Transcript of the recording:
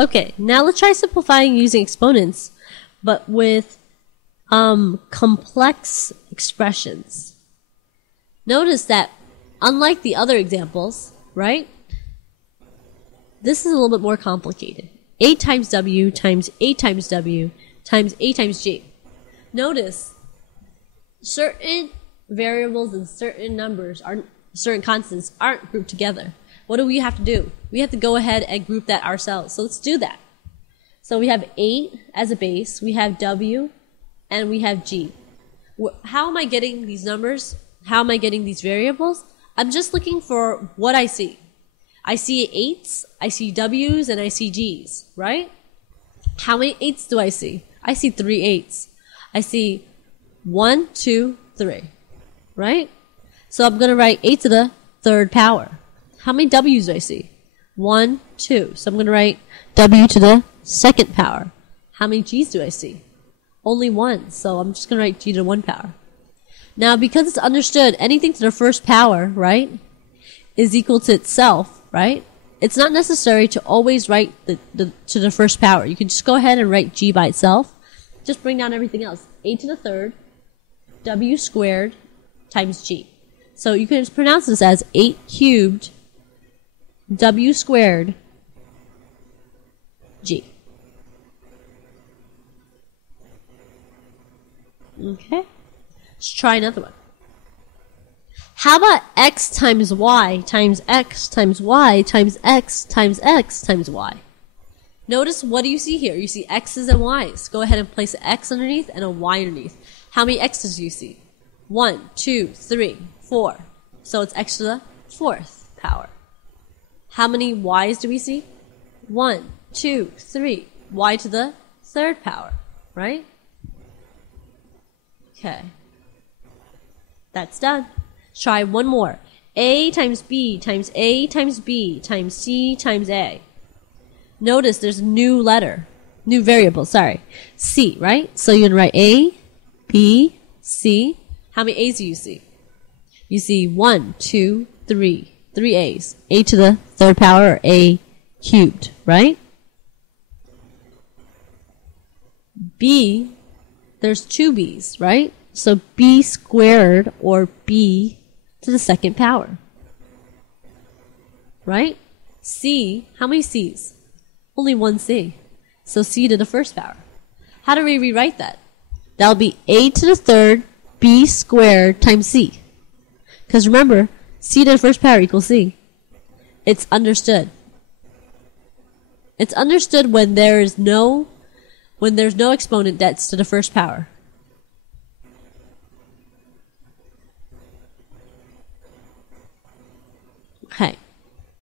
Okay, now let's try simplifying using exponents, but with complex expressions. Notice that unlike the other examples, right? This is a little bit more complicated. 8 times w times 8 times w times 8 times g. Notice certain variables and certain numbers, certain constants aren't grouped together. What do we have to do? We have to go ahead and group that ourselves. So let's do that. So we have 8 as a base, we have w, and we have g. How am I getting these numbers? How am I getting these variables? I'm just looking for what I see. I see 8s, I see w's, and I see g's, right? How many 8s do I see? I see 3 8s. I see 1, 2, 3, right? So I'm going to write 8 to the third power. How many w's do I see? 1, 2. So I'm going to write w to the second power. How many g's do I see? Only 1. So I'm just going to write g to the 1 power. Now, because it's understood, anything to the first power, right, is equal to itself, right? It's not necessary to always write to the first power. You can just go ahead and write g by itself. Just bring down everything else. 8 to the third, w squared times g. So you can just pronounce this as 8 cubed w squared g. Okay. Let's try another one. How about x times y times x times y times x times x times y? Notice, what do you see here? You see x's and y's. Go ahead and place an x underneath and a y underneath. How many x's do you see? 1, 2, 3, 4. So it's x to the fourth power. How many y's do we see? 1, 2, 3. Y to the third power, right? Okay. That's done. Try one more. A times B times A times B times C times A. Notice there's a new variable, C, right? So you're going to write A, B, C. How many A's do you see? You see 1, 2, 3. 3 A's. A to the third power, or A cubed, right? B, there's 2 B's, right? So B squared, or B to the second power. Right? C, how many C's? Only 1 C. So C to the first power. How do we rewrite that? That'll be A to the third, B squared times C. Because remember, C to the first power equals C. It's understood. It's understood when there's no exponent that's to the first power.